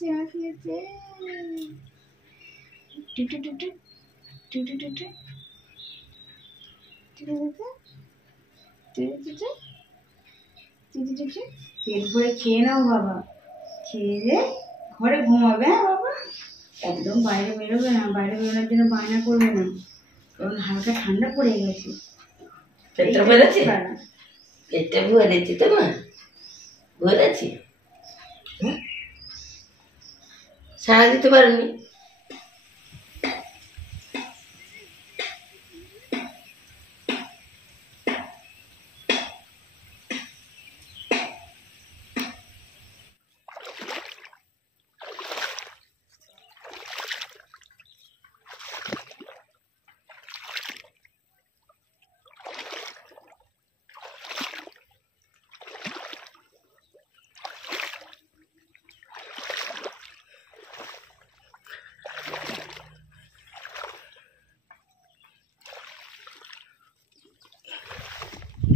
খেয়েছে। টুটু টুটু টুটু টুটু পেট ভরে খেয়ে নাও বাবা, খেয়ে যে ঘরে ঘুমাবে। হ্যাঁ বাবা, একদম বাইরে বেরোবে না, বাইরে বেরোনোর জন্য বায়না করবে না, কারণ হালকা ঠান্ডা পড়ে গেছে। পেটটা ভরেছে, পেটটা ভরেছে তোমার, ভরেছে। সারা দিতে পারোনি?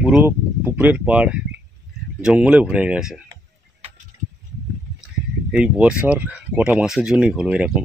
পুরো পুকুরের পাড় জঙ্গলে ভরে গেছে। এই বর্ষার কটা মাসের জন্যই হলো এরকম।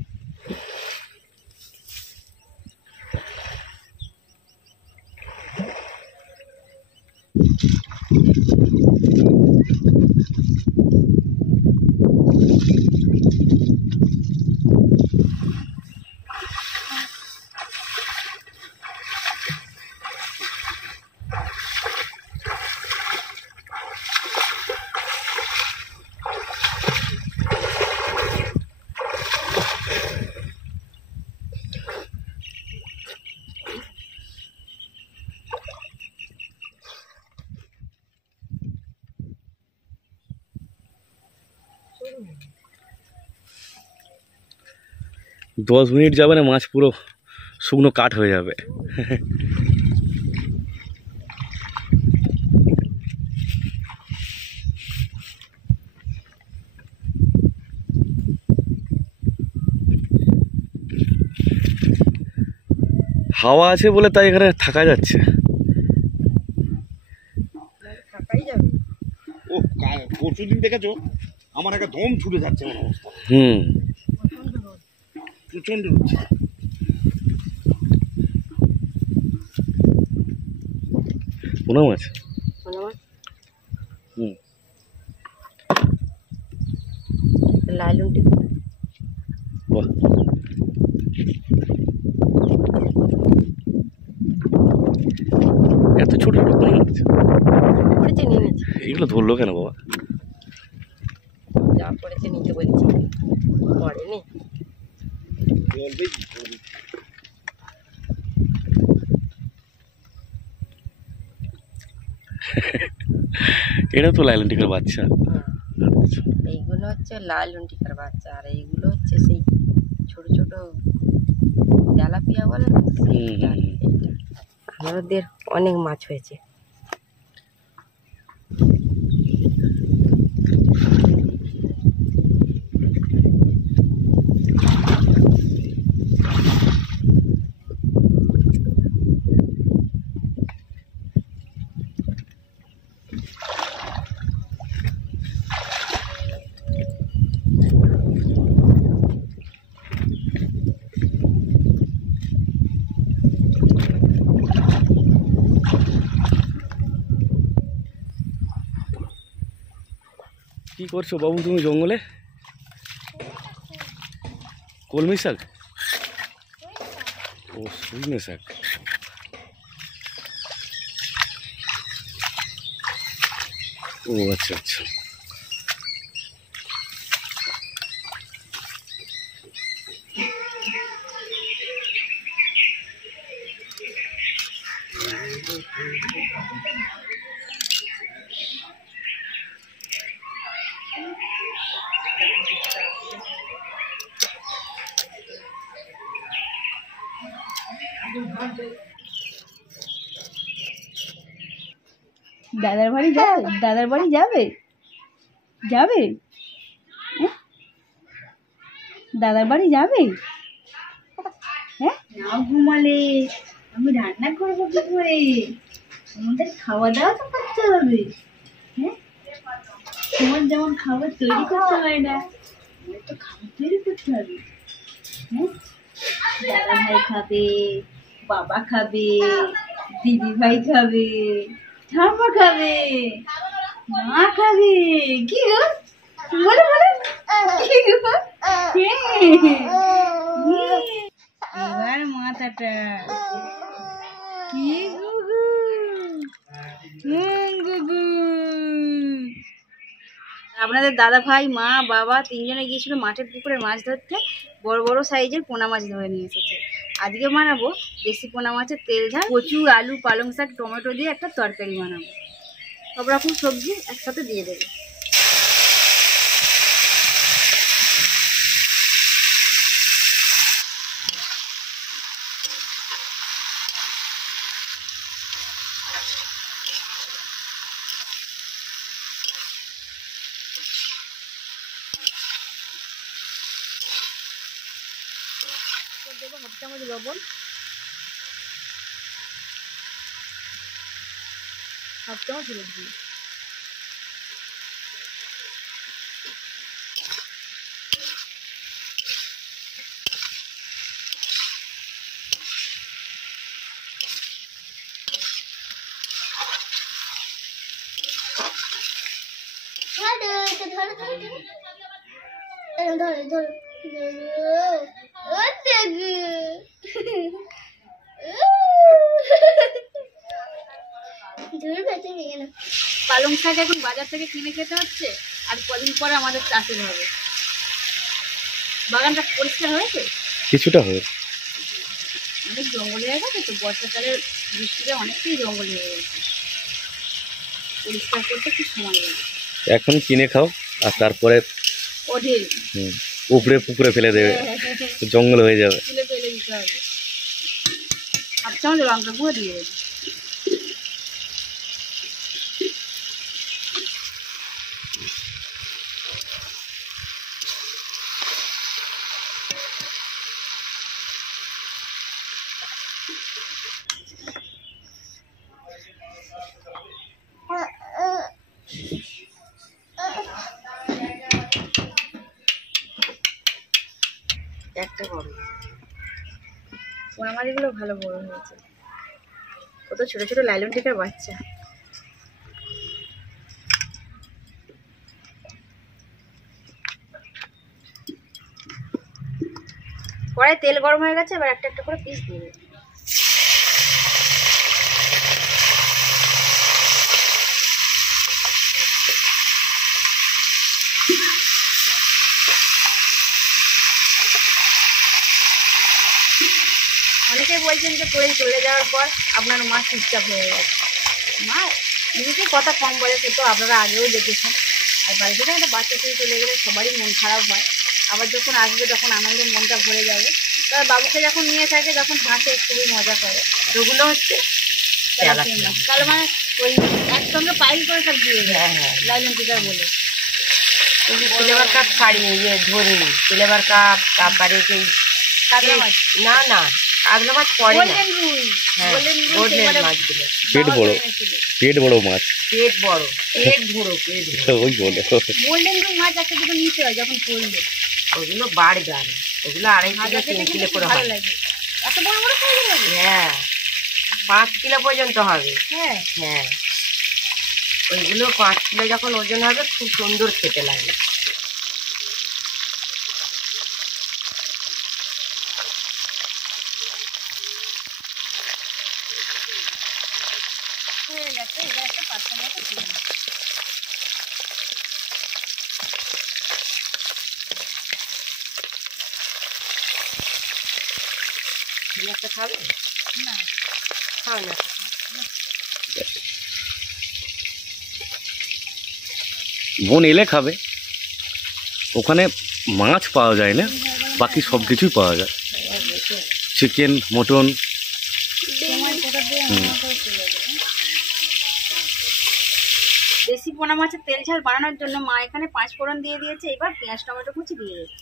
দশ মিনিট যাবে না, মাছ পুরো শুকনো কাঠ হয়ে যাবে। হাওয়া আছে বলে তাই এখানে থাকা যাচ্ছে। ও পরশু দিন দেখেছো, আমার একটা দম ছুটে যাচ্ছে আমার অবস্থা। প্রচন্ড হচ্ছে। পোনা মাছ, লাল উল্টি এত ছোট ছোট পোনা মাছ পড়েছে, নিয়ে নিচ্ছে। এগুলো ধরলো কেন বাবা? যা পড়েছে নিতে বলেছি, পড়েনি। এটা তো লাইলেন্টিকার বাচ্চা। এইগুলো হচ্ছে লাল লুন্টিকার বাচ্চা, আর এইগুলো হচ্ছে সেই ছোট ছোট তেলাপিয়া বলে না, সেইটা। আমাদের অনেক মাছ হয়েছে। কি করছো বাবু তুমি জঙ্গলে? কলমি শাক? ও সজনে শাক। ও আচ্ছা আচ্ছা। দাদার বাড়ি যাবে? দাদার বাড়ি যাবে? যাবে? দাদার বাড়ি যাবে? হ্যাঁ, নাও ঘুমালে, আমি রান্না করবো কি করে? আমাদের খাওয়া দাওয়া তো করতে হবে। হ্যাঁ, তোমার যেমন খাবার তৈরি করতে হয় না, আমাদের তো খাবার তৈরি করতে হবে। হ্যাঁ, দাদা ভাই খাবে, বাবা খাবে, দিদি ভাই খাবে, ঠাম্মা খাবে, মা খাবে। কি গো বলো বলো, কি গো? এবার মাথাটা কি গুগু, গুগু। আপনাদের দাদা ভাই, মা, বাবা তিনজনে গিয়েছিল মাঠের পুকুরে মাছ ধরতে। বড় বড় সাইজের পোনা মাছ ধরে নিয়ে এসেছে। আজকে বানাবো দেশি পোনা মাছের তেল ঝাল, কচু, আলু, পালং শাক, টমেটো দিয়ে একটা তরকারি বানাবো। সব রকম সবজি একসাথে দিয়ে দেবো। দেবো হাফ চামচ লবণ, হাফ চামচ হলুদ দিই। পালং শাক এখন বাজার থেকে কিনে খেতে হচ্ছে, আর কদিন পরে আমাদের চাষের হবে। বাগানটা পরিষ্কার হয়েছে, কিছুটা হয়েছে। অনেক জঙ্গল হয়ে গেছে তো, বর্ষাকালের বৃষ্টিতে অনেকটাই জঙ্গল হয়ে গেছে। পরিষ্কার করতে খুব সময় লাগে। এখন কিনে খাও আর তারপরে ওঠে উপরে পুকুরে ফেলে দেবে, জঙ্গল হয়ে যাবে। তুলে ফেলে দিতে হবে। হাফ চামচ লঙ্কা গুঁড়ো দিয়ে দেবে। একটা বড় পোনা মাছগুলো ভালো বড় হয়েছে। কত ছোট ছোট লাইলন টিকার বাচ্চা। কড়াই তেল গরম হয়ে গেছে, এবার একটা একটা করে পিস দিয়ে দেবো। অনেকেই বলছেন যে করে চলে যাওয়ার পর আপনার মা চুপচাপ হয়ে গেছে। মা এমনিতে কথা কম বলে, সে তো আপনারা আগেও দেখেছেন। আর বাড়ি থেকে একটা বাচ্চা ছেলে চলে গেলে সবারই মন খারাপ হয়। আবার যখন আসবে তখন আনন্দে মনটা ভরে যাবে। তার বাবুকে যখন নিয়ে থাকে তখন হাসে, খুবই মজা করে। ওগুলো হচ্ছে তাহলে মানে ওই একসঙ্গে পাইল করে সব দিয়ে দেয়। হ্যাঁ লাইলন টিকার বলে সিলেবার কাপ ছাড়িনি, ইয়ে ধরিনি সিলেবার কাপ। তারপরে সেই কাতলা মাছ, না না কাতলা মাছ পড়ে না। গোল্ডেন রুই, হ্যাঁ গোল্ডেন রুই গোল্ডেন সেবারে মাছগুলো পেট বাবা বড়, এনেছিল। পেট বড় মাছ। পেট বড়, পেট ভুড়ো, পেট ভুড়ো। ওই বলে গোল্ডেন রুই মাছ একটা দুটো নিতে হয় যখন পড়লে। ওগুলো বাড়বে আরো, ওগুলো 2.5 ভাজা কিলো 3 খেতে কিলো কিন্তু করে ভালো হবে। লাগে। এত বড় বড় সাইজের লাগে। হ্যাঁ 5 কিলো পর্যন্ত হবে। হ্যাঁ, হ্যাঁ ওইগুলো 5 কিলো যখন ওজন হবে খুব সুন্দর খেতে লাগে। হয়ে গেছে। এবার একটা পাত্র মতো তুলে নেব। তুমি একটা খাবে? না, খাও না। বোন এলে খাবে। ওখানে মাছ পাওয়া যায় না, বাকি সব কিছুই পাওয়া যায়। Chicken, mutton. তোমার কোথা দিয়ে আমার করে চলে যাবে। দেশি পোনা মাছের তেল ঝাল বানানোর জন্য মা এখানে 5 ফোড়ন দিয়ে দিয়েছে। এবার পেঁয়াজ টমেটো কুচি দিয়ে দেবে।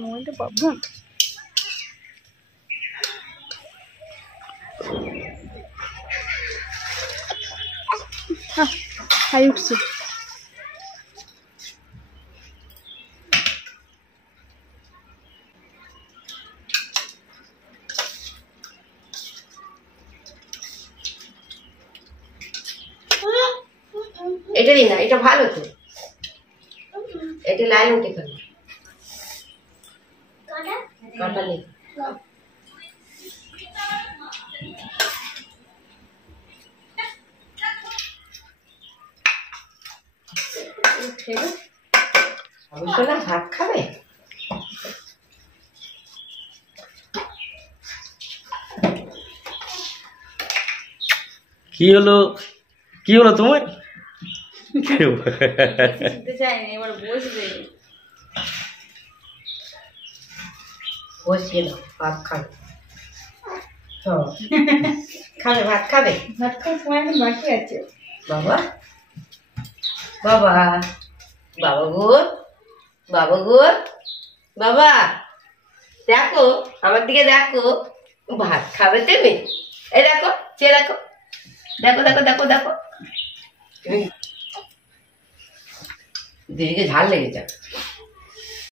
মোবাইলটা পাবো খাই উঠছে। এটা দিই না, এটা ভালো তো, এটা লাল রুটি খাবে। কাঁটা নেই। না ভাত খাবে? কি হলো, কি হলো তোমার? শুনতে চাইনি, এবার বসবে। বসিয়ে দাও, ভাত খাবে। খাবে ভাত খাবে? ভাত খাওয়ার সময় এখন বাকি আছে। বাবা বাবা বাবা গো, বাবা গো, বাবা দেখো আমার দিকে, দেখো ভাত খাবে তুমি? এই দেখো, সে দেখো, দেখো দেখো দেখো দেখো, দিদিকে ঝাল লেগে যাবে।